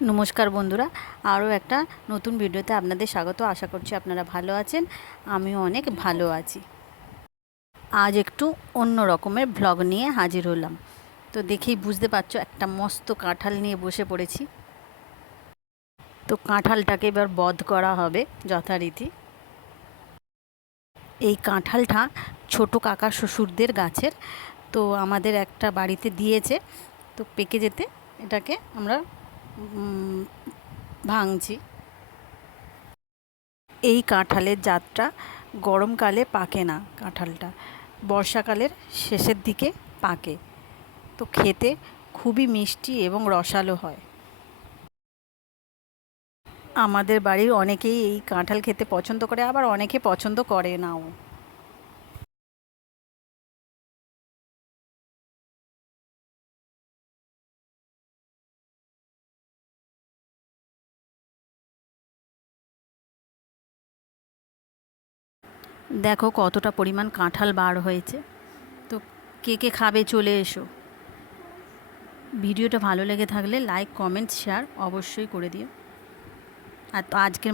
নমস্কার বন্ধুরা, আরও একটা নতুন ভিডিওতে আপনাদের স্বাগত। আশা করছি আপনারা ভালো আছেন, আমিও অনেক ভালো আছি। আজ একটু অন্য রকমের ভ্লগ নিয়ে হাজির হলাম। তো দেখেই বুঝতে পারছো, একটা মস্ত কাঁঠাল নিয়ে বসে পড়েছি। তো কাঁঠালটাকে এবার বধ করা হবে যথারীতি। এই কাঁঠালটা ছোট কাকা শ্বশুরদের গাছের, তো আমাদের একটা বাড়িতে দিয়েছে। তো পেকে যেতে এটাকে আমরা ভাঙছি। এই কাঁঠালের জাতটা গরমকালে পাকে না, কাঁঠালটা বর্ষাকালের শেষের দিকে পাকে। তো খেতে খুবই মিষ্টি এবং রসালো হয়। আমাদের বাড়ির অনেকেই এই কাঁঠাল খেতে পছন্দ করে, আবার অনেকে পছন্দ করে নাও। দেখো কতটা পরিমাণ কাঁঠাল বার হয়েছে। তো কে কে খাবে চলে এসো। ভিডিওটা ভালো লেগে থাকলে লাইক, কমেন্ট, শেয়ার অবশ্যই করে দিও। আর তো আজকের